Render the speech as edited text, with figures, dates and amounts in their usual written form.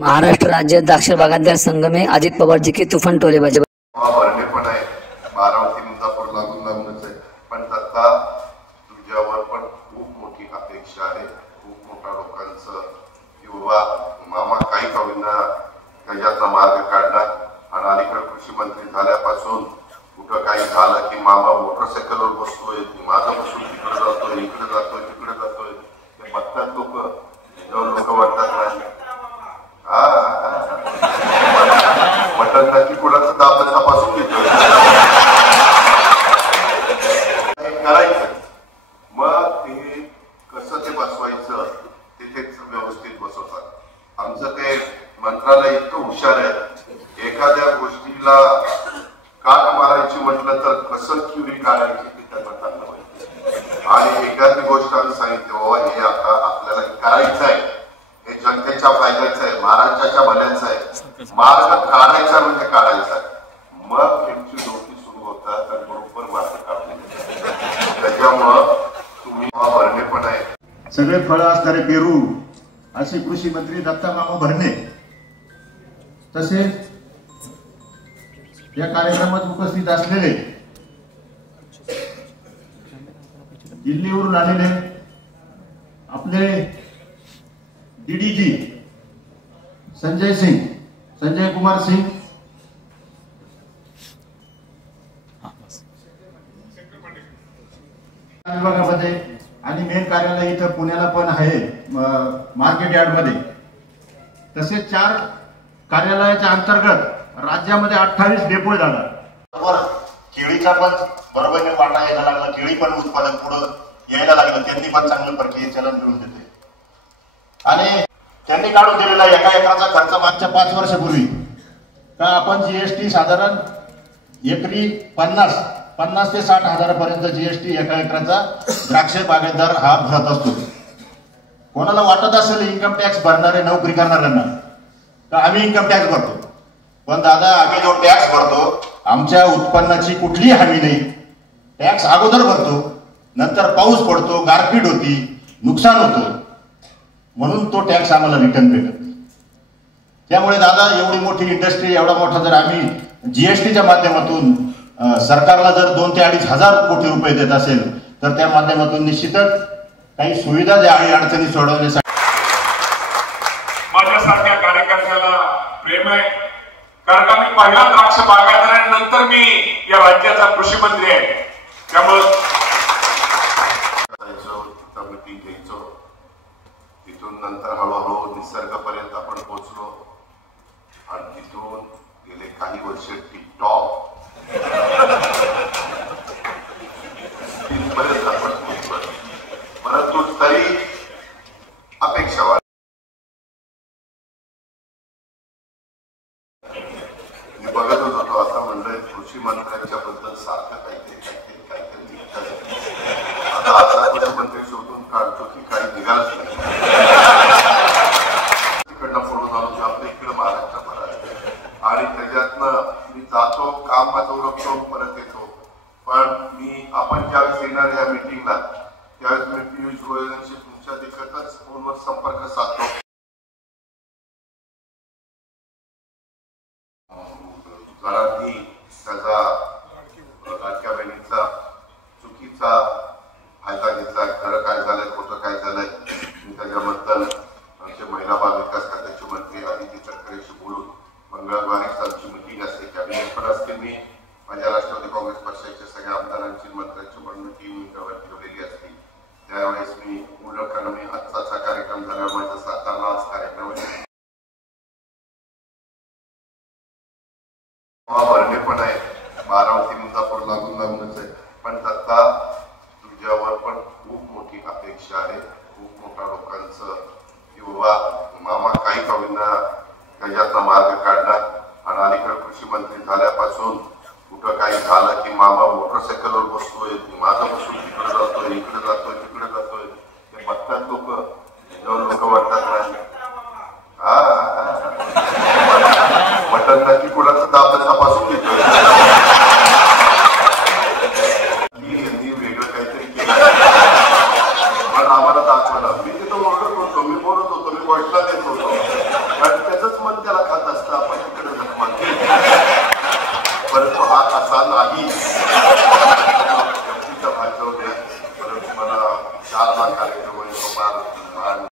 महाराष्ट्र राज्य द्राक्ष बागायतदार संघ में अजित पवार जी की तूफान टोलेबाजी भरणे पण आहे, बारामती मुद्दापूर लागूनच आहे, पण आता तुझ्यावर पण खूप मोठी अपेक्षा आहे. खूप मोठा लोकांचं युवा मामा काही कवींना त्याच्यातला मार्ग काढला आणि अलीकडे कृषी मंत्री झाल्यापासून कुठं काही झालं की मामा मोटरसायकलवर बसतोय, माझा बसून तिकडे जातोय, इकडे जातोय, तिकडे जातोय. ते बघतात लोक वाटतात नाही मटन नक्की कुणाचं दाब तपासून घेतोय करायचं. मग ते कसं ते बसवायचं तिथेच व्यवस्थित बसवतात. आमचं ते मंत्रालय इतकं हुशार आहे, एखाद्या गोष्टीला काट मारायची म्हटलं तर कसं क्युरी काढायची ते त्यांना चांगलं माहिती. आणि एखादी गोष्ट आम्ही सांगितली बाबा हे आता आपल्याला करायचं आहे, हे जनतेच्या फायद्याचं आहे, महाराष्ट्राच्या भल्याचं आहे, मार्ग काढायचा म्हणजे काढायचा आहे. मग त्यांची डोकी सुरू होतात आणि बरोबर मार्ग काढले. त्याच्यामुळं तुम्ही भरणे पण आहे, सगळे फळं असणारे पेरू असे कृषी मंत्री दत्ता मामा भरणे. तसेच या कार्यक्रमात उपस्थित असलेले दिल्लीवरून आलेले आपले डीडीजी संजय कुमार सिंग, विभागामध्ये आणि मेन कार्यालय इथं पुण्याला पण आहे मार्केट यार्ड मध्ये. तसेच 4 कार्यालयाच्या अंतर्गत राज्यामध्ये 28 डेपो झाला. केळीचा पण बरोबर वाटा यायला लागला, केळी पण उत्पादन पुढे यायला लागलं, त्यांनी पण चांगलं परकीय चलन मिळवून देते. आणि त्यांनी काढून दिलेला एका एकराचा खर्च मागच्या 5 वर्षापूर्वी का आपण जीएसटी साधारण एकरी 50 ते 60 हजारापर्यंत जीएसटी एका एकराचा द्राक्ष बागायतदार हा भरत असतो. कोणाला वाटत असेल इन्कम टॅक्स भरणारे नोकरी करणाऱ्यांना तर आम्ही इन्कम टॅक्स भरतो, पण दादा आम्ही जो टॅक्स भरतो आमच्या उत्पन्नाची कुठलीही हमी नाही. टॅक्स अगोदर भरतो, नंतर पाऊस पडतो, गारपीट होती, नुकसान होतं, म्हणून तो टॅक्स आम्हाला रिटर्न भेटत नाही. त्यामुळे दादा एवढी मोठी इंडस्ट्री, एवढा मोठा जर आम्ही जीएसटीच्या माध्यमातून सरकारला जर 2 ते 2.5 हजार कोटी रुपये देत असेल तर त्या माध्यमातून निश्चितच काही सुविधा ज्या अडचणी सोडवण्यासाठी माझ्यासारख्या कार्यकर्त्याला प्रेम आहे. कारण का मी पहिला द्राक्ष बागायतदार आहे, नंतर मी या राज्याचा कृषी मंत्री आहे. त्यामुळे मिटिंग घ्यायचो, तिथून नंतर हळूहळू निसर्गापर्यंत आपण पोहोचलो आणि तिथून गेले काही वर्ष टिकटॉक तिथपर्यंत आपण पोहोचलो. परंतु तरी अपेक्षा वाढ मी बघतच होतो. आता म्हणलं कृषी मंत्र्यांच्या बद्दल सारखं काहीतरी निघतात. आता असा कृषी मंत्री शोधून काढतो की काही निघालच नाही. तिकडनं फोडून आलो की आपल्या इकडं महाराष्ट्रात आहे आणि त्याच्यातनं मी जातो, काम माझं उरकतो, परत येतो. पण आपण ज्यावेळेस येणार या मिटिंगला त्यावेळेस मी पियुष गोयलांशी तुमच्या देखतच फोनवर संपर्क साधतो. घरातही त्याचा लाडक्या बहिणीचा चुकीचा फायदा घेतला. खरं काय झालंय, खोटं काय झालंय, मी त्याच्याबद्दल आमचे महिला बाल विकास खात्याचे मंत्री आदिती तटकरेशी बोलून मंगळवारीच आमची मिटिंग असते, कॅबिनेट पण असते. मी माझ्या राष्ट्रवादी काँग्रेस पक्षाच्या सगळ्या आमदारांची मंत्र्यांची पण टीम ठेवलेली असते. त्यावेळेस मी उलटकांना मी आजचा कार्यक्रम झाल्यावर माझा सातारला आज कार्यक्रम आहे. भरणे पण आहे, बारामती मुद्दापूर लागूनच आहे, पण आता तुझ्यावर पण खूप मोठी अपेक्षा आहे. खूप मोठा लोकांचं युवा मामा काही कवींना त्याच्यातला मार्ग काढला आणि अलीकडे कृषी मंत्री झाल्यापासून कुठं काही झालं की मामा मोटरसायकलवर बसतोय, माझा बसून तिकडे जातोय, इकडे जातोय, तिकडे जातोय. ते बघतात लोक वाटतात नाही मटन नक्की कुणाचं दाब तपासून घेतोय. यांनी वेगळं काहीतरी केलं पण आम्हाला दाखवलं. मी तिथं बोलत होतो, मी बोलत होतो, मी वॉइसला देत होतो, कारण त्याच असा नाही.